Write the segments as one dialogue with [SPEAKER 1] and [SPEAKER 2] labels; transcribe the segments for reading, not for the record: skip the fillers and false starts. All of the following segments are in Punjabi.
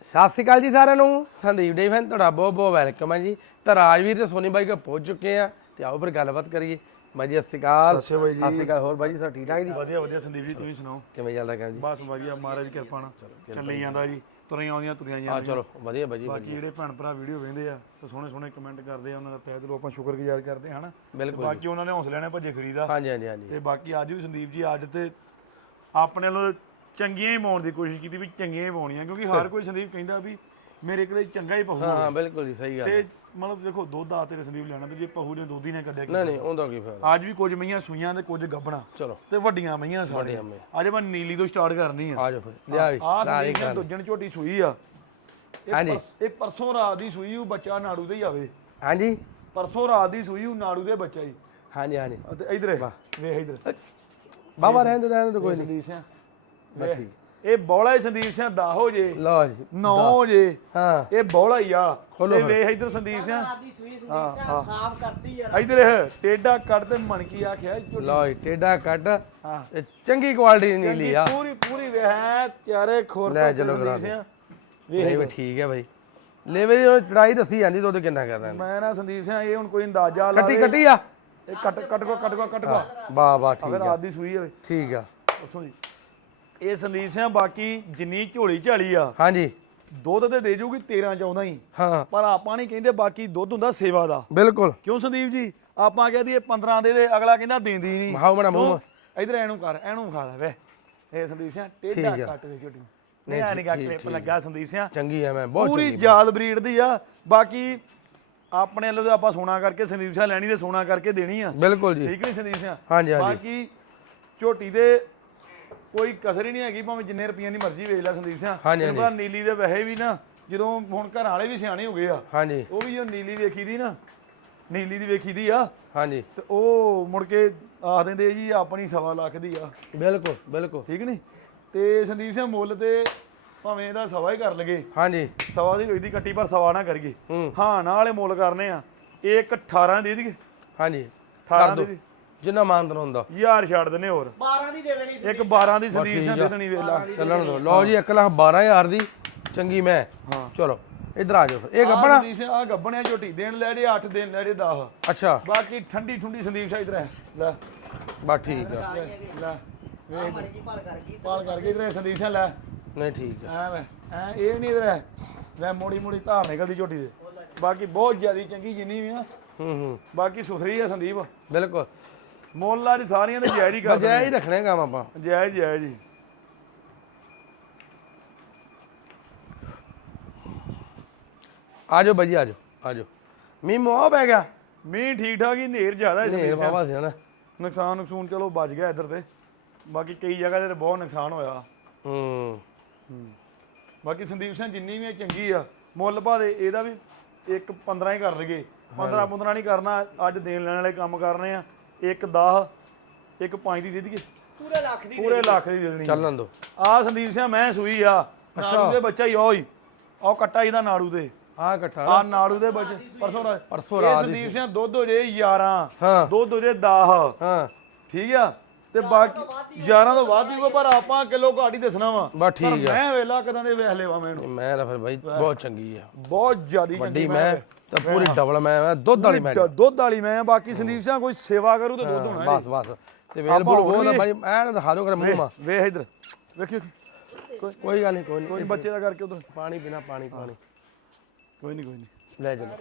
[SPEAKER 1] ਸਤਿ ਸ਼੍ਰੀ ਅਕਾਲ ਜੀ ਸਾਰਿਆਂ ਨੂੰ। ਸੰਦੀਪ ਡੇ ਫੈਨ ਤੁਹਾਡਾ ਬਹੁਤ ਬਹੁਤ ਵੈਲਕਮ ਹੈ ਜੀ। ਤਾਂ ਰਾਜਵੀਰ ਤੇ ਸੋਨੀ ਬਾਈ ਕੋਲ ਪਹੁੰਚ ਚੁੱਕੇ ਆ ਤੇ ਆਓ ਫਿਰ ਗੱਲਬਾਤ ਕਰੀਏ। ਬਾਈ ਜੀ ਸਤਿ ਸ਼੍ਰੀ ਅਕਾਲ।
[SPEAKER 2] ਸਤਿ ਸ਼੍ਰੀ ਅਕਾਲ।
[SPEAKER 1] ਹੋਰ ਬਾਈ ਜੀ ਸਭ ਠੀਕ ਠਾਕ ਜੀ?
[SPEAKER 2] ਵਧੀਆ ਵਧੀਆ ਸੰਦੀਪ ਜੀ, ਤੁਸੀਂ ਸੁਣਾਓ
[SPEAKER 1] ਕਿਵੇਂ ਚੱਲਦਾ ਕੰਮ ਜੀ?
[SPEAKER 2] ਬਸ ਵਧੀਆ, ਮਹਾਰਾਜ ਦੀ ਕਿਰਪਾ ਨਾਲ ਚੱਲੀ ਜਾਂਦਾ ਜੀ। ਤੁਰੀਆਂ ਆਉਂਦੀਆਂ ਤੁਰੀਆਂ
[SPEAKER 1] ਆ
[SPEAKER 2] ਜਾਂਦੀਆਂ।
[SPEAKER 1] ਚਲੋ ਵਧੀਆ ਬਾਈ ਜੀ।
[SPEAKER 2] ਬਾਕੀ ਜਿਹੜੇ ਭੈਣ ਭਰਾ ਵੀਡੀਓ ਵੇਖਦੇ ਆ ਤੇ ਸੋਹਣੇ ਸੋਹਣੇ ਕਮੈਂਟ ਕਰਦੇ ਆ, ਉਹਨਾਂ ਦਾ ਤਹਿ ਦਿਲੋਂ ਆਪਾਂ ਸ਼ੁਕਰਗੁਜ਼ਾਰ ਕਰਦੇ ਹਾਂ ਹਨਾ। ਤੇ ਬਾਕੀ ਉਹਨਾਂ ਨੇ ਹੌਸਲੇ ਨਾਲ ਭੱਜੇ ਫਰੀ ਦਾ।
[SPEAKER 1] ਹਾਂਜੀ ਹਾਂਜੀ ਹਾਂਜੀ।
[SPEAKER 2] ਤੇ ਬਾਕੀ ਅੱਜ ਵੀ ਸੰਦੀਪ ਜੀ ਅੱਜ ਤੇ ਆਪਣੇ ਵੱਲੋਂ ਚੰਗੀਆਂ ਹੀ ਪਾਉਣ ਦੀ ਕੋਸ਼ਿਸ਼ ਕੀਤੀ ਵੀ ਚੰਗੀਆਂ ਹੀ ਪਾਉਣੀਆਂ, ਕਿਉਂਕਿ ਹਰ ਕੋਈ ਸੰਦੀਪ ਕਹਿੰਦਾ ਵੀ ਮੇਰੇ ਕੋਲੇ ਚੰਗਾ ਹੀ ਪਹੂ
[SPEAKER 1] ਹਾਂ ਬਿਲਕੁਲ ਜੀ, ਸਹੀ ਗੱਲ।
[SPEAKER 2] ਤੇ ਮਤਲਬ ਦੇਖੋ ਦੁੱਧ ਆ ਤੇਰੇ ਸੰਦੀਪ ਲੈਣਾ ਤੇ ਜੇ ਪਹੂ ਨੇ ਦੁੱਧ ਹੀ ਨਾ ਕੱਢਿਆ
[SPEAKER 1] ਨਹੀਂ ਉਹਦਾ ਕੀ ਫਾਇਦਾ।
[SPEAKER 2] ਅੱਜ ਵੀ ਕੁਝ ਮਈਆਂ ਸੂਈਆਂ ਤੇ ਕੁਝ ਗੱਬਣਾ
[SPEAKER 1] ਚਲੋ
[SPEAKER 2] ਤੇ ਵੱਡੀਆਂ ਮਈਆਂ ਸਾਡੇ। ਅੱਜ ਆਪਾਂ ਨੀਲੀ ਤੋਂ ਸਟਾਰਟ ਕਰਨੀ ਆ।
[SPEAKER 1] ਆ ਜਾਓ ਫਿਰ ਲਿਆ ਵੀ
[SPEAKER 2] ਆਹ ਦੁੱਜਣ ਝੋਟੀ ਸੂਈ ਆ।
[SPEAKER 1] ਹਾਂਜੀ।
[SPEAKER 2] ਇਹ ਪਰਸੋਂ ਰਾਤ ਦੀ ਸੂਈ ਉਹ ਬੱਚਾ ਨਾੜੂ ਤੇ ਹੀ ਆਵੇ।
[SPEAKER 1] ਹਾਂਜੀ
[SPEAKER 2] ਪਰਸੋਂ ਰਾਤ ਦੀ ਸੂਈ ਉਹ ਨਾੜੂ ਦੇ ਬੱਚਾ ਜੀ।
[SPEAKER 1] ਹਾਂਜੀ ਹਾਂਜੀ।
[SPEAKER 2] ਤੇ ਇਧਰ ਵੇਖ ਇਧਰ
[SPEAKER 1] ਬਾਬਾ ਰਹਿਣ ਦੇ ਕੋਈ ਨਹੀਂ।
[SPEAKER 2] ਸੰਦੀਪ ਸਿੰਘ
[SPEAKER 1] ਬਸ ਠੀਕ।
[SPEAKER 2] ਇਹ ਬੌਲਾ ਹੀ ਸੰਦੀਪ ਸਿੰਘ 10 ਹੋ ਜੇ
[SPEAKER 1] ਲਓ ਜੀ
[SPEAKER 2] 9 ਹੋ ਜੇ।
[SPEAKER 1] ਹਾਂ
[SPEAKER 2] ਇਹ ਬੌਲਾ ਹੀ ਆ।
[SPEAKER 1] ਖੋਲੋ
[SPEAKER 2] ਤੇ ਵੇਖ ਇਧਰ ਸੰਦੀਪ ਸਿੰਘ
[SPEAKER 3] ਸਾਫ ਕਰਤੀ ਯਾਰ।
[SPEAKER 2] ਇਧਰ ਟੇਡਾ ਕੱਢ ਤੇ ਮਣਕੀ ਆਖਿਆ ਝੋਟੀ।
[SPEAKER 1] ਲਓ ਜੀ ਟੇਡਾ ਕੱਟ
[SPEAKER 2] ਹਾਂ
[SPEAKER 1] ਤੇ ਚੰਗੀ ਕੁਆਲਿਟੀ ਦੀ ਨੀਲੀ ਆ।
[SPEAKER 2] ਪੂਰੀ ਪੂਰੀ ਵੇਖ ਚਾਰੇ ਖੋਰ
[SPEAKER 1] ਲੈ
[SPEAKER 2] ਤੋਂ
[SPEAKER 1] ਚਲੋ
[SPEAKER 2] ਸੰਦੀਪ ਸਿੰਘ
[SPEAKER 1] ਨਹੀਂ ਵੀ ਠੀਕ ਹੈ ਬਾਈ। ਲੈਵੇ ਜੀ ਚੜਾਈ ਦੱਸੀ ਜਾਂਦੀ ਦੁੱਧ ਕਿੰਨਾ ਕਰਦਾ।
[SPEAKER 2] ਮੈਂ ਨਾ ਸੰਦੀਪ ਸਿੰਘ ਇਹ ਹੁਣ ਕੋਈ ਅੰਦਾਜ਼ਾ ਲਾ
[SPEAKER 1] ਕੱਟੀ ਆ
[SPEAKER 2] ਇਹ ਕੱਟ ਕੋ
[SPEAKER 1] ਵਾਹ ਵਾਹ ਠੀਕ
[SPEAKER 2] ਅਗਰ
[SPEAKER 1] ਆ
[SPEAKER 2] ਰਾਤ ਦੀ ਸੂਈ ਹੋਵੇ
[SPEAKER 1] ਠੀਕ ਆ।
[SPEAKER 2] ਉਸੋਂ ਜੀ ਇਹ ਸੰਦੀਪ ਸਿੰਘ ਬਾਕੀ ਜਿੰਨੀ ਝੋਲੀ ਝਾਲੀ ਆ
[SPEAKER 1] ਹਾਂਜੀ
[SPEAKER 2] ਦੁੱਧ ਤੇ ਦੇ ਜੂਗੀ 13 14 ਹੀ।
[SPEAKER 1] ਹਾਂ
[SPEAKER 2] ਪਰ ਆਪਾਂ ਨਹੀਂ ਕਹਿੰਦੇ ਬਾਕੀ ਦੁੱਧ ਹੁੰਦਾ ਸੇਵਾ ਦਾ।
[SPEAKER 1] ਬਿਲਕੁਲ
[SPEAKER 2] ਕਿਉਂ ਸੰਦੀਪ ਜੀ ਆਪਾਂ ਕਹਦੇ ਇਹ 15 ਦੇ ਅਗਲਾ ਕਹਿੰਦਾ ਦਿੰਦੀ ਨਹੀਂ।
[SPEAKER 1] ਮਹਾਉ ਬਣਾ ਮੂੰਹ
[SPEAKER 2] ਇਧਰ ਇਹਨੂੰ ਕਰ ਇਹਨੂੰ ਖਾ ਲੈ ਵੇ। ਇਹ ਸੰਦੀਪ ਸਿੰਘ ਟੇਢਾ ਕੱਟ ਦੇ ਝੋਟੀ ਨਹੀਂ ਆ ਨਹੀਂ ਗਾ ਕਲਿੱਪ ਲੱਗਾ ਸੰਦੀਪ ਸਿੰਘ
[SPEAKER 1] ਚੰਗੀ ਆ। ਮੈਂ ਬਹੁਤ
[SPEAKER 2] ਪੂਰੀ ਜਾਲ ਬਰੀਡ ਦੀ ਆ। ਬਾਕੀ ਆਪਣੇ ਵੱਲੋਂ ਤਾਂ ਆਪਾਂ ਸੋਨਾ ਕਰਕੇ ਸੰਦੀਪ ਸਿੰਘ ਲੈਣੀ ਤੇ ਸੋਨਾ ਕਰਕੇ ਦੇਣੀ ਆ।
[SPEAKER 1] ਬਿਲਕੁਲ ਜੀ
[SPEAKER 2] ਠੀਕ ਨਹੀਂ ਸੰਦੀਪ ਸਿੰਘ?
[SPEAKER 1] ਹਾਂਜੀ ਹਾਂਜੀ
[SPEAKER 2] ਬਾਕੀ ਝੋਟੀ ਦੇ ਕੋਈ ਕਸਰ ਹੀ ਨਹੀਂ ਹੈਗੀ, ਭਾਵੇਂ ਜਿੰਨੇ ਰੁਪਈਆਂ ਦੀ ਮਰਜ਼ੀ ਵੇਚ ਲੈ ਸੰਦੀਪ ਸਿੰਘ।
[SPEAKER 1] ਹਾਂਜੀ
[SPEAKER 2] ਨੀਲੀ ਦੇ ਵੈਸੇ ਵੀ ਨਾ ਜਦੋਂ ਹੁਣ ਘਰ ਵਾਲੇ ਵੀ ਸਿਆਣੇ ਹੋ ਗਏ ਆ,
[SPEAKER 1] ਹਾਂਜੀ
[SPEAKER 2] ਉਹ ਵੀ ਜੋ ਨੀਲੀ ਵੇਖੀ ਦੀ ਨਾ ਨੀਲੀ ਦੀ ਵੇਖੀ ਦੀ ਆ
[SPEAKER 1] ਹਾਂਜੀ
[SPEAKER 2] ਤੇ ਉਹ ਮੁੜ ਕੇ ਆਖ ਦਿੰਦੇ ਜੀ ਆਪਣੀ 1.25 ਲੱਖ ਦੀ ਆ।
[SPEAKER 1] ਬਿਲਕੁਲ ਬਿਲਕੁਲ
[SPEAKER 2] ਠੀਕ ਨਹੀਂ? ਤੇ ਸੰਦੀਪ ਸਿੰਘ ਮੁੱਲ ਤੇ ਭਾਵੇਂ ਇਹਦਾ 1.25 ਹੀ ਕਰ ਲਗੇ,
[SPEAKER 1] ਹਾਂਜੀ
[SPEAKER 2] 1.25 ਦੀ ਹੋਈ ਦੀ ਕੱਟੀ ਪਰ 1.25 ਨਾ ਕਰੀਏ।
[SPEAKER 1] ਹੂੰ
[SPEAKER 2] ਹਾਂ ਨਾ ਵਾਲੇ ਮੁੱਲ ਕਰਨੇ ਆ। ਇੱਕ 18 ਦੇ ਦੇਈਏ।
[SPEAKER 1] ਹਾਂਜੀ
[SPEAKER 2] 18 ਦੇ ਦੀ
[SPEAKER 1] ਜਿੰਨਾ ਮਾਨਦਨ ਹੁੰਦਾ
[SPEAKER 2] ਯਾਰ ਛੱਡ ਦਿੰਨੇ ਹੋਰ
[SPEAKER 3] 12 ਦੀ ਦੇ ਦੇਣੀ ਸੀ।
[SPEAKER 2] ਇੱਕ 12 ਦੀ ਸੰਦੀਪ ਸਿੰਘ ਦੇ ਦੇਣੀ ਵੇਲਾ
[SPEAKER 1] ਚੱਲਣ ਦੋ। ਲਓ ਜੀ 1,12,000 ਦੀ ਚੰਗੀ ਮੈਂ।
[SPEAKER 2] ਹਾਂ
[SPEAKER 1] ਚਲੋ ਇਧਰ ਆ ਜਾਓ ਫਿਰ। ਇਹ ਗੱਬਣਾ
[SPEAKER 2] ਸੰਦੀਪ ਸਿੰਘ ਆ ਗੱਬਣਿਆ ਝੋਟੀ ਦੇਣ ਲੈ ਜੇ 8 ਦਿਨ ਲੈ ਜੇ 10।
[SPEAKER 1] ਅੱਛਾ
[SPEAKER 2] ਬਾਕੀ ਠੰਡੀ ਠੁੰਡੀ ਸੰਦੀਪ ਸਿੰਘ ਇਧਰ ਲੈ
[SPEAKER 1] ਬਸ ਠੀਕ ਆ।
[SPEAKER 2] ਲੈ ਵੇਖ
[SPEAKER 3] ਮਾੜੀ ਜੀ ਭਾਲ ਕਰ ਗਈ।
[SPEAKER 2] ਪਾਲ ਕਰਕੇ ਇਧਰ ਸੰਦੀਪ ਸਿੰਘ ਲੈ
[SPEAKER 1] ਨਹੀਂ ਠੀਕ ਆ।
[SPEAKER 2] ਐ ਇਹ ਨਹੀਂ ਇਧਰ ਲੈ ਮੋੜੀ ਮੋੜੀ ਧਾਰ ਨਿਕਲਦੀ ਝੋਟੀ ਦੇ। ਬਾਕੀ ਬਹੁਤ ਜ਼ਿਆਦੀ ਚੰਗੀ ਜਿੰਨੀ ਵੀ ਆ।
[SPEAKER 1] ਹੂੰ
[SPEAKER 2] ਬਾਕੀ ਸੁਥਰੀ ਆ ਸੰਦੀਪ।
[SPEAKER 1] ਬਿਲਕੁਲ
[SPEAKER 2] ਮੁੱਲ ਦੀ ਸਾਰੀਆਂ ਦੇ ਜਾਇਜ਼ ਹੀ ਕਰਦੇ
[SPEAKER 1] ਜਾਇਜ਼ ਹੀ ਰੱਖਣੇ ਕੰਮ ਆਪਾਂ।
[SPEAKER 2] ਜਾਇਜ਼ ਜੀ।
[SPEAKER 1] ਆ ਜਾਓ ਬਾਜੀ ਆ ਜਾਓ ਆ ਜਾਓ। ਮੀਂਹ ਮੋਹ ਪੈ ਗਿਆ।
[SPEAKER 2] ਮੀਂਹ ਠੀਕ ਠਾਕ ਹੀ, ਹਨੇਰ ਜ਼ਿਆਦਾ ਇਸ
[SPEAKER 1] ਨੇਰ ਬਾਬਾ ਸੀ ਨਾ।
[SPEAKER 2] ਨੁਕਸਾਨ ਚਲੋ ਬਚ ਗਿਆ ਇੱਧਰ ਤੇ। ਬਾਕੀ ਕਈ ਜਗ੍ਹਾ ਤੇ ਬਹੁਤ ਨੁਕਸਾਨ ਹੋਇਆ।
[SPEAKER 1] ਹੂੰ
[SPEAKER 2] ਬਾਕੀ ਸੰਦੀਪ ਸਿੰਘ ਜਿੰਨੀ ਵੀ ਚੰਗੀ ਆ ਮੁੱਲ ਭਾਦੇ ਇਹਦਾ ਵੀ ਇੱਕ 15 ਹੀ ਕਰ ਲਈਏ। 15 ਨਹੀਂ ਕਰਨਾ। ਅੱਜ ਦੇਣ ਲੈਣ ਵਾਲੇ ਕੰਮ ਕਰਨੇ ਆ। ਇੱਕ 10 ਇੱਕ 5 ਦੀ ਦੇ ਦਈਏ।
[SPEAKER 3] ਪੂਰੇ ਲੱਖ ਦੀ
[SPEAKER 2] ਪੂਰੇ ਲੱਖ ਦੀ ਦੇ ਦੇਣੀ।
[SPEAKER 1] ਚੱਲਣ ਦੋ।
[SPEAKER 2] ਆ ਸੰਦੀਪ ਸਿੰਘ ਮੈਂ ਸੂਈ ਆ। ਨਾੜੂ ਦੇ ਬੱਚਾ ਹੀ ਉਹ ਕੱਟਾ ਇਹਦਾ ਨਾੜੂ ਤੇ
[SPEAKER 1] ਆ ਇਕੱਠਾ
[SPEAKER 2] ਆ ਨਾੜੂ ਦੇ ਬੱਚੇ ਪਰਸੋਂ
[SPEAKER 1] ਰਾਤ
[SPEAKER 2] ਸੰਦੀਪ ਸਿੰਘ ਦੁੱਧ ਹੋ ਜੇ 11
[SPEAKER 1] ਹਾਂ
[SPEAKER 2] ਦੁੱਧ ਹੋ ਜੇ 10।
[SPEAKER 1] ਹਾਂ
[SPEAKER 2] ਠੀਕ ਆ? ਤੇ ਬਾਕੀ 11 ਤੋਂ ਵੱਧ ਹੀ ਪਰ ਆਪਾਂ ਕਿਲੋ ਘਾਟ ਹੀ ਦੱਸਣਾ ਵਾ।
[SPEAKER 1] ਬਸ ਠੀਕ ਆ।
[SPEAKER 2] ਮੈਂ ਵੇਲਾ ਕਦਾਂ ਦੇ ਵੇਖ ਲੈਵਾ ਮੈਨੂੰ
[SPEAKER 1] ਮੈਂ ਤਾਂ ਫਿਰ ਬਾਈ ਬਹੁਤ ਚੰਗੀ ਆ।
[SPEAKER 2] ਬਹੁਤ ਜ਼ਿਆਦੀ
[SPEAKER 1] ਵੱਡੀ ਮੈਂ ਤਾਂ ਪੂਰੀ ਡਬਲ ਮੈਂ ਦੁੱਧ ਵਾਲੀ ਮੈਂ।
[SPEAKER 2] ਦੁੱਧ ਵਾਲੀ ਮੈਂ। ਬਾਕੀ ਸੰਦੀਪ ਸਿੰਘ ਕੋਈ ਸੇਵਾ ਕਰੂ ਤੇ ਦੁੱਧ ਹੋਣਾ।
[SPEAKER 1] ਬਸ ਬਸ ਤੇ ਵੇਲ ਬੁਲ ਬਹੁਤ ਬਾਈ ਐਨ ਦਿਖਾ ਦਿਓ ਕਰ ਮੂੰਹ ਮਾ।
[SPEAKER 2] ਵੇਖ ਇਧਰ ਵੇਖਿਓ
[SPEAKER 1] ਕੋਈ ਗੱਲ ਨਹੀਂ ਕੋਈ ਨਹੀਂ।
[SPEAKER 2] ਕੋਈ ਬੱਚੇ ਦਾ ਕਰਕੇ ਉਧਰ
[SPEAKER 1] ਪਾਣੀ ਪੀਣਾ ਪਾਣੀ
[SPEAKER 2] ਕੋਈ ਨਹੀਂ
[SPEAKER 1] ਲੈ ਚਲੋ।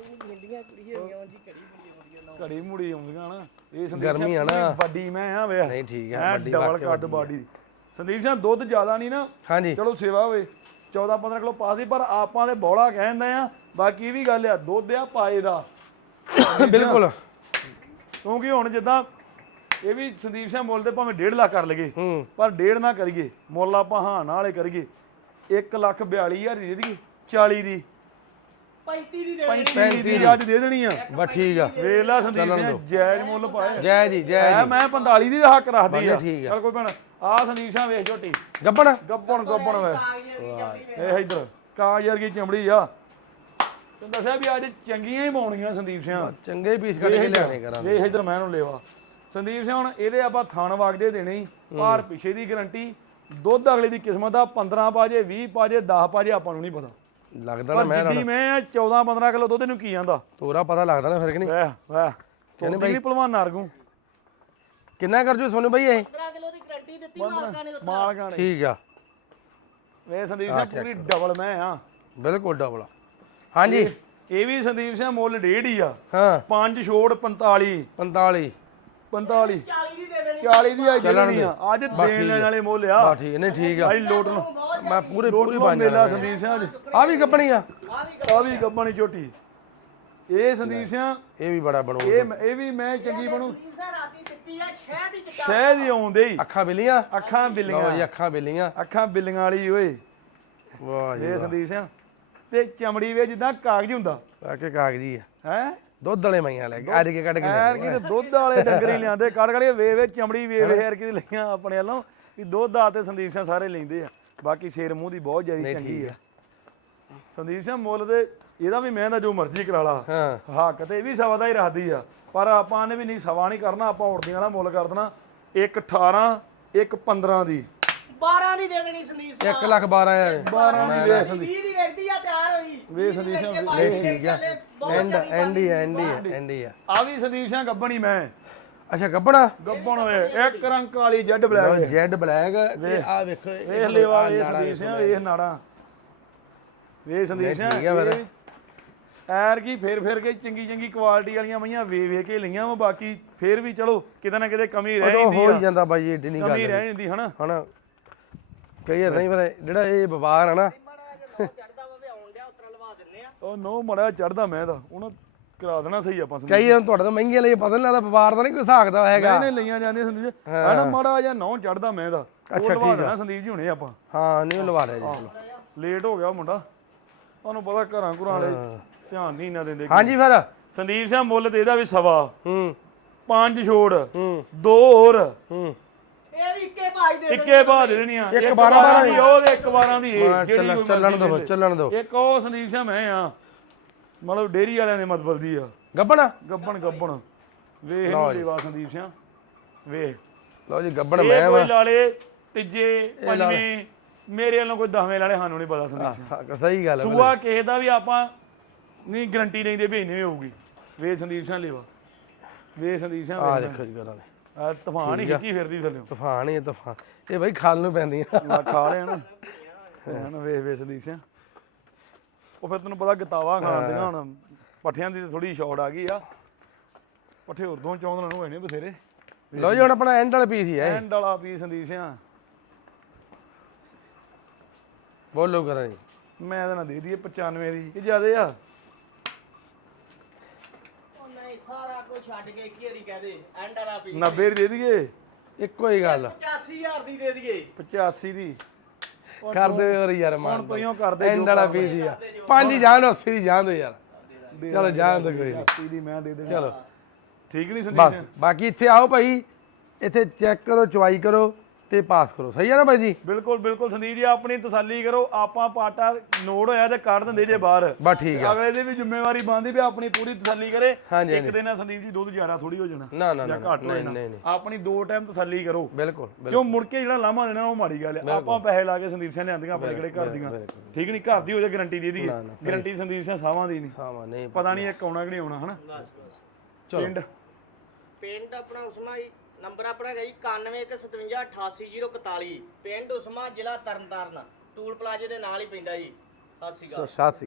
[SPEAKER 2] ਘੜੀ ਮੁੜੀ ਆਉਂਦੀਆਂ ਨਾ ਇਹ ਸੰਦੀਪ
[SPEAKER 1] ਗਰਮੀ ਆ
[SPEAKER 2] ਸਿੰਘ
[SPEAKER 1] ਨਾ।
[SPEAKER 2] ਵੱਡੀ ਮੈਂ ਆ ਵੇਖ
[SPEAKER 1] ਨਹੀਂ ਠੀਕ ਆ ਵੱਡੀ
[SPEAKER 2] ਡਬਲ ਕੱਦ ਬਾਡੀ ਦੀ। ਸੰਦੀਪ ਸਿੰਘ ਦੁੱਧ ਜ਼ਿਆਦਾ ਨਹੀਂ ਨਾ।
[SPEAKER 1] ਹਾਂਜੀ
[SPEAKER 2] ਚਲੋ ਸੇਵਾ ਹੋਵੇ 14-15 ਕਿਲੋ ਪਾਸ ਦੀ ਪਰ ਆਪਾਂ ਦੇ ਬੌਲਾ ਕਹਿੰਦੇ ਆ। ਬਾਕੀ ਇਹ ਵੀ ਗੱਲ ਆ ਦੁੱਧ ਆ ਪਾਏ ਦਾ।
[SPEAKER 1] ਬਿਲਕੁਲ
[SPEAKER 2] ਕਿਉਂਕਿ ਹੁਣ ਜਿੱਦਾਂ ਇਹ ਵੀ ਸੰਦੀਪ ਸਿੰਘ ਮੁੱਲ ਤੇ ਭਾਵੇਂ 1.5 ਲੱਖ ਕਰ ਲਈਏ
[SPEAKER 1] ਹੂੰ
[SPEAKER 2] ਪਰ 1.5 ਨਾ ਕਰੀਏ। ਮੁੱਲ ਆਪਾਂ ਹਾਂ ਨਾਲੇ ਕਰੀਏ 1,42,000 ਦੀ ਦੇ ਦਈਏ। 40 ਦੀ
[SPEAKER 3] 35 ਦੀ ਦੇ
[SPEAKER 2] 35 ਦੀ ਅੱਜ ਦੇ ਦੇਣੀ ਆ।
[SPEAKER 1] ਬਸ ਠੀਕ ਆ।
[SPEAKER 2] ਵੇਖ ਲੈ ਸੰਦੀਪ ਸਿੰਘ ਜਾਇਜ਼ ਮੁੱਲ ਪਾਏ।
[SPEAKER 1] ਜੈ ਜੀ ਜੈ ਜੀ।
[SPEAKER 2] ਮੈਂ 45 ਦੀ ਹੱਕ ਰੱਖਦੀ ਆ।
[SPEAKER 1] ਠੀਕ ਆ।
[SPEAKER 2] ਚੱਲ ਕੋਈ ਭੈਣ ਆ ਸੰਦੀਪ ਸਿੰਘ ਵੇਖ ਝੋਟੀ
[SPEAKER 1] ਗੱਬਣ
[SPEAKER 2] ਗੱਬਣ ਵੇ ਇਹ ਇਧਰ ਕਾਗਜ਼ ਵਰਗੀ ਚਮੜੀ ਆ। ਤੈਨੂੰ ਦੱਸਿਆ ਵੀ ਅੱਜ ਚੰਗੀਆਂ ਹੀ ਪਾਉਣੀਆਂ ਸੰਦੀਪ ਸਿੰਘ।
[SPEAKER 1] ਚੰਗੇ ਪੀਸ ਕੱਢ ਕੇ ਲਿਆਣੇ ਕਰਾਂਗੇ।
[SPEAKER 2] ਇਹ ਇਧਰ ਮੈਂ ਇਹਨੂੰ ਲੈਵਾ ਸੰਦੀਪ ਸਿੰਘ। ਹੁਣ ਇਹਦੇ ਆਪਾਂ ਥਣ ਵਗਦੇ ਦੇਣੇ ਹੀ ਭਾਰ ਪਿੱਛੇ ਦੀ ਗਰੰਟੀ। ਦੁੱਧ ਅਗਲੇ ਦੀ ਕਿਸਮਤ ਆ। 15 ਪਾਜੇ 20 ਪਾਜੇ 10 ਪਾਜੇ ਆਪਾਂ ਨੂੰ ਨਹੀਂ ਪਤਾ।
[SPEAKER 1] ਲੱਗਦਾ ਨਾ
[SPEAKER 2] ਪਰ
[SPEAKER 1] ਮੈਂ
[SPEAKER 2] ਜਿੱਡੀ ਮੈਂ 14-15 ਕਿਲੋ ਦੁੱਧ ਨੂੰ ਕੀ ਆਂਦਾ
[SPEAKER 1] ਤੋਰਾ ਪਤਾ ਲੱਗਦਾ ਨਾ ਫਿਰ ਕਿ ਨਹੀਂ
[SPEAKER 2] ਵਾਹ ਵਾਹ ਕਹਿੰਦੇ ਨਹੀਂ ਭਲਵਾਨ ਨਾਰਗੂ
[SPEAKER 1] ਕਿੰਨਾ ਕਰ ਜੂ ਸੋਨੀ ਬਾਈ ਇਹ
[SPEAKER 3] 15 ਕਿਲੋ ਦੀ ਗਰੰਟੀ ਦਿੱਤੀ ਮਾਲਕਾਂ ਨੇ ਉੱਥੇ
[SPEAKER 2] ਮਾਲਕਾਂ ਨੇ
[SPEAKER 1] ਠੀਕ ਆ
[SPEAKER 2] ਵੇ ਸੰਦੀਪ ਸਿੰਘ ਪੂਰੀ ਡਬਲ ਮੈਂ ਆ
[SPEAKER 1] ਬਿਲਕੁਲ ਡਬਲ ਹਾਂਜੀ
[SPEAKER 2] ਇਹ ਵੀ ਸੰਦੀਪ ਸਿੰਘ ਮੁੱਲ 1.5 ਹੀ ਆ
[SPEAKER 1] ਹਾਂ
[SPEAKER 2] 5 ਛੋੜ 45
[SPEAKER 1] 45
[SPEAKER 2] 45
[SPEAKER 3] 40 ਦੀ ਦੇ ਦੇਣੀ
[SPEAKER 2] 40 ਦੀ ਅੱਜ ਦੇਣੀ ਆ ਅੱਜ ਦੇਣ ਲੈਣ ਵਾਲੇ ਮੁੱਲ ਆ
[SPEAKER 1] ਬਾ ਠੀਕ ਨਹੀਂ ਠੀਕ ਆ
[SPEAKER 2] ਭਾਈ ਲੋਟ ਨੂੰ
[SPEAKER 1] ਮੈਂ ਪੂਰੀ
[SPEAKER 2] ਲੋਟ
[SPEAKER 1] ਪੂਰੀ
[SPEAKER 2] ਨੂੰ
[SPEAKER 1] ਬਣ
[SPEAKER 2] ਮੇਲਾ
[SPEAKER 1] ਜਾਣਾ
[SPEAKER 2] ਸੰਦੀਪ ਸਿੰਘ ਅੱਜ
[SPEAKER 1] ਆ ਵੀ ਕੱਪਣੀ ਆ
[SPEAKER 2] ਆ ਵੀ ਗੱਬਾਂ ਝੋਟੀ ਇਹ ਸੰਦੀਪ ਸਿੰਘ
[SPEAKER 1] ਇਹ ਵੀ ਬੜਾ ਬਣੂ
[SPEAKER 2] ਇਹ ਵੀ ਮੈਂ ਚੰਗੀ ਬਣੂ
[SPEAKER 3] ਸਰ ਰਾਤੀ ਟਿੱਪੀ ਆ ਸ਼ਹਿਦ ਦੀ ਚਟਾ
[SPEAKER 2] ਸ਼ਹਿਦ ਹੀ ਆਉਂਦੇ ਹੀ
[SPEAKER 1] ਅੱਖਾਂ ਬਿਲੀਆਂ
[SPEAKER 2] ਅੱਖਾਂ
[SPEAKER 1] ਲਓ
[SPEAKER 2] ਬਿੱਲੀਆਂ
[SPEAKER 1] ਜੀ ਅੱਖਾਂ ਬਿਲੀਆਂ
[SPEAKER 2] ਅੱਖਾਂ ਬਿੱਲੀਆਂ ਵਾਲੀ ਓਏ
[SPEAKER 1] ਵਾਹ ਜੀ
[SPEAKER 2] ਇਹ ਸੰਦੀਪ ਸਿੰਘ ਤੇ ਚਮੜੀ ਵੇ ਜਿੱਦਾਂ ਕਾਗਜ਼ ਹੁੰਦਾ
[SPEAKER 1] ਆ ਕੇ ਕਾਗਜੀ ਆ
[SPEAKER 2] ਹੈ
[SPEAKER 1] ਦੁੱਧ ਵਾਲੇ ਮਈਆਂ ਲੈ ਕੇ ਕੱਢ ਕੇ ਕੱਢ ਕੇ ਲੈ
[SPEAKER 2] ਐਰ ਕੀ ਤੇ ਦੁੱਧ ਵਾਲੇ ਡੰਗਰ ਹੀ ਲਿਆਂਦੇ ਕੱਢ ਕੱਢ ਕੇ ਵੇ ਚਮੜੀ ਵੇ ਐਰ ਕੀ ਲਈਆਂ ਆਪਣੇ ਵੱਲੋਂ ਵੀ ਦੁੱਧ ਆ ਤੇ ਸੰਦੀਪ ਸਿੰਘ ਸਾਰੇ ਲੈਂਦੇ ਆ ਬਾਕੀ ਸ਼ੇਰ ਮੂੰਹ ਦੀ ਬਹੁਤ ਜ਼ਿਆਦਾ ਚੰਗੀ ਆ ਸੰਦੀਪ ਸਿੰਘ ਮੁੱਲ ਦੇ ਇਹਦਾ ਵੀ ਮੈਂ ਦਾ ਜੋ ਮਰਜ਼ੀ ਕਰਾ ਲਾ
[SPEAKER 1] ਹਾਂ
[SPEAKER 2] ਹੱਕ ਤੇ ਇਹ ਵੀ ਸਵਾ ਦਾ ਹੀ ਰੱਖਦੀ ਆ ਪਰ ਆਪਾਂ ਨੇ ਵੀ ਨਹੀਂ ਸਵਾ ਨਹੀਂ ਕਰਨਾ ਆਪਾਂ ਉੜਦੀਆਂ ਵਾਲਾ ਮੁੱਲ ਕਰ ਦੇਣਾ ਇੱਕ 18 ਇੱਕ 15 ਦੀ
[SPEAKER 3] 12 ਦੀ ਦੇ ਦੇਣੀ ਸੰਦੀਪ ਸਿੰਘ
[SPEAKER 1] 1,12,000
[SPEAKER 2] 12 ਦੀ ਵੇ
[SPEAKER 3] 20 ਦੀ ਵੇਚਦੀ ਆ ਤਿਆਰ ਹੋਈ
[SPEAKER 2] ਵੇ ਸੰਦੀਪ ਸਿੰਘ
[SPEAKER 1] ਠੀਕ ਆ ਐਂਡੀ ਆ
[SPEAKER 2] ਆ ਵੀ ਸੰਦੀਪ ਸਿੰਘ ਗੱਬਣ ਹੀ ਮੈਂ
[SPEAKER 1] ਅੱਛਾ ਕੱਪੜਾ
[SPEAKER 2] ਗੱਬਣ ਹੋਏ ਇੱਕ ਰੰਗ ਵਾਲੀ ਜੈਡ ਬਲੈਕ
[SPEAKER 1] ਜੈਡ ਬਲੈਕ ਤੇ ਆ ਵੇਖੋ
[SPEAKER 2] ਵੇਖ ਲੇਵਾ ਇਹ ਸੰਦੀਪ ਸਿੰਘ ਵੇਖ ਨਾੜਾ ਵੇ ਸੰਦੀਪ ਸਿੰਘ
[SPEAKER 1] ਠੀਕ ਆ ਫਿਰ।
[SPEAKER 2] ਐਰ ਕੀ ਫੇਰ ਕੇ ਚੰਗੀ ਕੁਆਲਿਟੀ ਵਾਲੀਆਂ ਮਈਆਂ ਵੇ ਕੇ ਲਈਆਂ ਵਾ ਬਾਕੀ ਫੇਰ ਵੀ ਚਲੋ ਕਿਤੇ ਨਾ ਕਿਤੇ ਕਮੀ ਰਹਿ
[SPEAKER 1] ਉਹ
[SPEAKER 2] ਜਾਂਦੀ
[SPEAKER 1] ਹੋ
[SPEAKER 2] ਆ
[SPEAKER 1] ਹੀ ਜਾਂਦਾ ਬਾਈ ਏਡੀ ਨਹੀਂ
[SPEAKER 2] ਕਮੀ
[SPEAKER 1] ਗੱਲ
[SPEAKER 2] ਰਹਿ ਜਾਂਦੀ ਹਨਾ
[SPEAKER 1] ਹਨਾ ਕਈ ਵਾਰ ਨਹੀਂ ਪਤਾ ਜਿਹੜਾ ਇਹ ਵਪਾਰ ਹੈ ਨਾ
[SPEAKER 3] ਮਾੜਾ ਜਿਹਾ ਨੌ ਚੜਦਾ ਵਾ ਵੇ ਆਉਣ ਡਿਆ ਉਤਰਾ ਲਵਾ ਦਿੰਨੇ ਆ
[SPEAKER 2] ਉਹ ਨੋ ਮੜਾ ਚੜਦਾ ਮੈਂ ਦਾ ਉਹਨਾਂ ਕਰਾ ਦੇਣਾ ਸਹੀ ਆਪਾਂ ਸੰਦੀਪ
[SPEAKER 1] ਕਈ ਵਾਰ ਤੁਹਾਡੇ ਤੋਂ ਮਹਿੰਗੇ ਲਈ ਪਤਾ ਨਹੀਂ ਲੱਗਦਾ ਵਪਾਰ ਦਾ ਨਹੀਂ ਕੋਈ ਹਿਸਾਬ ਦਾ ਹੈਗਾ
[SPEAKER 2] ਨਹੀਂ ਲਈਆਂ ਜਾਂਦੀਆਂ ਸੰਦੀਪ ਹਨਾ ਮੜਾ ਜਿਹਾ ਨੌ ਚੜਦਾ ਮੈਂ ਦਾ
[SPEAKER 1] ਅੱਛਾ,
[SPEAKER 2] ਲਵਾ ਦੇਣਾ ਸੰਦੀਪ ਜੀ ਹੁਣੇ ਆਪਾਂ
[SPEAKER 1] ਹਾਂ ਨਹੀਂ ਉਹ ਲਵਾ ਲਿਆ ਜੀ ਚਲੋ
[SPEAKER 2] ਲੇਟ ਹੋ ਗਿਆ ਉਹ ਮੁੰਡਾ ਤੁਹਾਨੂੰ ਪਤਾ ਘਰਾਂ ਘੁਰਾਂ ਵਾਲੇ ਧਿਆਨ ਨਹੀਂ ਨਾ ਦਿੰਦੇ
[SPEAKER 1] ਹਾਂਜੀ ਫਿਰ
[SPEAKER 2] ਸੰਦੀਪ ਸਿੰਘ ਮੁੱਲ ਤੇ ਇਹਦਾ ਵੀ ਸਵਾ
[SPEAKER 1] ਹੂੰ
[SPEAKER 2] 5 ਛੋੜ
[SPEAKER 1] ਹੂੰ
[SPEAKER 2] 2 ਹੋਰ
[SPEAKER 1] ਹੂੰ
[SPEAKER 3] ਇਹ ਵੀ ਇੱਕੇ ਭਾਈ ਦੇ
[SPEAKER 2] ਇੱਕੇ ਬਾਹ ਦੇ ਦੇਣੀਆਂ
[SPEAKER 1] ਇੱਕ
[SPEAKER 2] 12 ਦੀ ਉਹ ਤੇ ਇੱਕ 12 ਦੀ ਇਹ
[SPEAKER 1] ਹਾਂ, ਚੱਲਣ ਦੋ ਚੱਲਣ ਦੋ
[SPEAKER 2] ਇੱਕ ਉਹ ਸੰਦੀਪ ਸਿੰਘ ਮੈਂ ਆ ਮਤਲਬ ਡੇਰੀ ਵਾਲਿਆਂ ਦੇ ਮਤਲਬ ਦੀ ਆ
[SPEAKER 1] ਗੱਬਣਾ
[SPEAKER 2] ਗੱਬਣ ਵੇਖ ਇਹਨੂੰ ਦੇਵਾ ਸੰਦੀਪ ਸਿੰਘ ਵੇਖ
[SPEAKER 1] ਲਓ ਜੀ ਗੱਬਣ
[SPEAKER 2] ਇਹ
[SPEAKER 1] ਮੈਂ
[SPEAKER 2] ਕੋਈ ਲਾਲੇ ਤੀਜੇ ਪੰਜਵੇਂ ਮੇਰੇ ਵੱਲੋਂ ਕੋਈ 10ਵੇਂ ਲਾਲੇ ਸਾਨੂੰ ਨਹੀਂ ਪਤਾ ਸੰਦੀਪ ਸਿੰਘ
[SPEAKER 1] ਸਹੀ ਗੱਲ ਹੈ
[SPEAKER 2] ਸੂਆ ਕਿਸੇ ਦਾ ਵੀ ਆਪਾਂ ਨਹੀਂ ਗਰੰਟੀ ਲੈਂਦੇ ਵੀ ਇੰਨੇ ਹੋਊਗੀ ਵੇ ਸੰਦੀਪ ਸਿੰਘ ਲੇਵਾ ਵੇ ਸੰਦੀਪ ਸਿੰਘ
[SPEAKER 1] ਆ ਦੇਖੋ ਜੀ ਗੱਲਾਂ ਨੇ
[SPEAKER 2] ਆ ਤੂਫਾਨ ਹੀ ਖਿੱਚੀ ਫਿਰਦੀ ਥੱਲੇ
[SPEAKER 1] ਤੂਫਾਨ ਹੀ ਤੂਫਾਨ ਇਹ ਬਾਈ ਖਾਲ ਨੂੰ ਪੈਂਦੀਆਂ
[SPEAKER 2] ਲਾ ਖਾ ਲਿਆ ਨਾ ਵੇ ਸੰਦੀਪ ਸਿੰਘ ਉਹ ਫਿਰ ਤੈਨੂੰ ਪਤਾ ਗਤਾਵਾ ਖਾਂਦੀਆਂ ਹੁਣ ਪੱਠਿਆਂ ਦੀ ਥੋੜੀ ਸ਼ੌਟ ਆ ਗਈ ਆ ਪੱਠੇ ਉਰਦੋਂ ਚਾਉਂਦੇ ਨੂੰ ਹੋਏ ਨੇ ਬਥੇਰੇ
[SPEAKER 1] ਲਓ ਜੀ ਹੁਣ ਆਪਣਾ ਐਂਡ ਵਾਲਾ ਪੀਸ ਹੀ ਹੈ
[SPEAKER 2] ਐਂਡ ਵਾਲਾ ਪੀ ਸੰਦੀਪ ਸਿੰਘ
[SPEAKER 1] ਬੋਲੋ ਕਰਾਂ ਜੀ
[SPEAKER 2] ਮੈਂ ਇਹਦਾ ਨਾ ਦੇ ਦਈਏ 95 ਦੀ ਕਿ ਜ਼ਿਆਦੇ ਆ
[SPEAKER 3] ਉਹ ਨਹੀਂ ਸਾਰਾ ਕੁਝ ਛੱਡ ਕੇ ਇੱਕ ਵਾਰੀ ਕਹਿ ਦੇ ਐਂਡ ਵਾਲਾ ਵੀ
[SPEAKER 2] 90 ਦੀ ਦੇ ਦਈਏ
[SPEAKER 1] ਇੱਕੋ ਹੀ ਗੱਲ
[SPEAKER 3] 85000 ਦੀ ਦੇ ਦਈਏ
[SPEAKER 2] 85 ਦੀ
[SPEAKER 1] ਕਰ ਦੇ ਹੋਰ ਯਾਰ
[SPEAKER 2] ਹੁਣ
[SPEAKER 1] ਮਾਨ
[SPEAKER 2] ਤੁਸੀਂ ਉਹ ਕਰਦੇ
[SPEAKER 1] ਐਂਡ ਵਾਲਾ ਪੀਸ ਹੀ ਆ 5 ਹੀ ਜਾਣ 80 ਦੀ ਜਾਣ ਦੋ ਯਾਰ ਚਲੋ ਜਾਣ ਦੋ ਕੋਈ
[SPEAKER 2] 80 ਦੀ ਮੈਂ ਦੇ ਦੇਣੀ
[SPEAKER 1] ਚਲੋ
[SPEAKER 2] ਠੀਕ ਨਹੀਂ ਸੰਦੀਪ
[SPEAKER 1] ਬਸ
[SPEAKER 2] ਸਿੰਘ
[SPEAKER 1] ਬਾਕੀ ਇੱਥੇ ਆਓ ਭਾਈ ਇੱਥੇ ਚੈੱਕ ਕਰੋ ਚੁਆਈ ਕਰੋ ਤੇ ਪਾਸ ਕਰੋ ਸਹੀ ਹੈ ਨਾ ਬਾਈ ਜੀ
[SPEAKER 2] ਬਿਲਕੁਲ ਸੰਦੀਪ ਜੀ ਆਪਣੀ ਤਸੱਲੀ ਕਰੋ ਆਪਾਂ ਪਾਟਾ ਨੋਟ ਹੋਇਆ ਤੇ ਕੱਢ ਦਿੰਦੇ ਜੇ ਬਾਹਰ
[SPEAKER 1] ਬਸ ਠੀਕ ਆ
[SPEAKER 2] ਅਗਲੇ ਦੀ ਵੀ ਜ਼ਿੰਮੇਵਾਰੀ ਬਣਦੀ ਵੀ ਆਪਣੀ ਪੂਰੀ ਤਸੱਲੀ ਕਰੇ
[SPEAKER 1] ਹਾਂਜੀ,
[SPEAKER 2] ਇੱਕ ਦਿਨ ਨਾਲ ਸੰਦੀਪ ਜੀ ਦੁੱਧ ਜ਼ਿਆਦਾ ਥੋੜੀ ਹੋ ਜਾਣਾ
[SPEAKER 1] ਨਾ ਨਾ
[SPEAKER 2] ਜਾਂ
[SPEAKER 1] ਨਾ
[SPEAKER 2] ਘੱਟ ਹੋ
[SPEAKER 1] ਨਹੀਂ
[SPEAKER 2] ਜਾਣਾ
[SPEAKER 1] ਨਹੀਂ ਨਹੀਂ
[SPEAKER 2] ਆਪਣੀ ਦੋ ਟਾਈਮ ਤਸੱਲੀ ਕਰੋ
[SPEAKER 1] ਬਿਲਕੁਲ
[SPEAKER 2] ਕਿਉਂ ਮੁੜ ਕੇ ਜਿਹੜਾ ਲਾਮਾ ਦੇਣਾ ਉਹ ਮਾੜੀ ਗੱਲ ਹੈ ਆਪਾਂ ਪੈਸੇ ਲਾ ਕੇ ਸੰਦੀਪ ਸਿੰਘ ਲਿਆਂਦੀਆਂ ਆਪਣੇ ਕਿਹੜੇ ਘਰ ਦੀਆਂ ਠੀਕ ਨਹੀਂ ਘਰ ਦੀ ਹੋ ਜਾ ਗਾਰੰਟੀ ਦੇ ਦੀਏ ਗਾਰੰਟੀ ਸੰਦੀਪ ਸਿੰਘ ਸਾਵਾਂ ਦੀ ਨਹੀਂ
[SPEAKER 1] ਹਾਂ ਨਹੀਂ
[SPEAKER 2] ਪਤਾ ਨਹੀਂ ਇੱਕ ਆਉਣਾ ਕਿ ਨਹੀਂ ਆਉਣਾ ਹਨਾ ਪਿੰਡ
[SPEAKER 3] ਪਿੰਡ ਆਪਣਾ ਉਸਮਾ ਹੀ ਨੰਬਰ ਆਪਣਾ ਹੈਗਾ ਜੀ 9157588041 ਪਿੰਡ ਉਸਮਾ ਜ਼ਿਲ੍ਹਾ ਤਰਨਤਾਰਨ ਟੂਲ ਪਲਾਜ਼ੇ ਦੇ ਨਾਲ ਹੀ ਪੈਂਦਾ ਜੀ ਸਤਿ ਸ਼੍ਰੀ ਅਕਾਲ
[SPEAKER 1] ਸਾਥੀ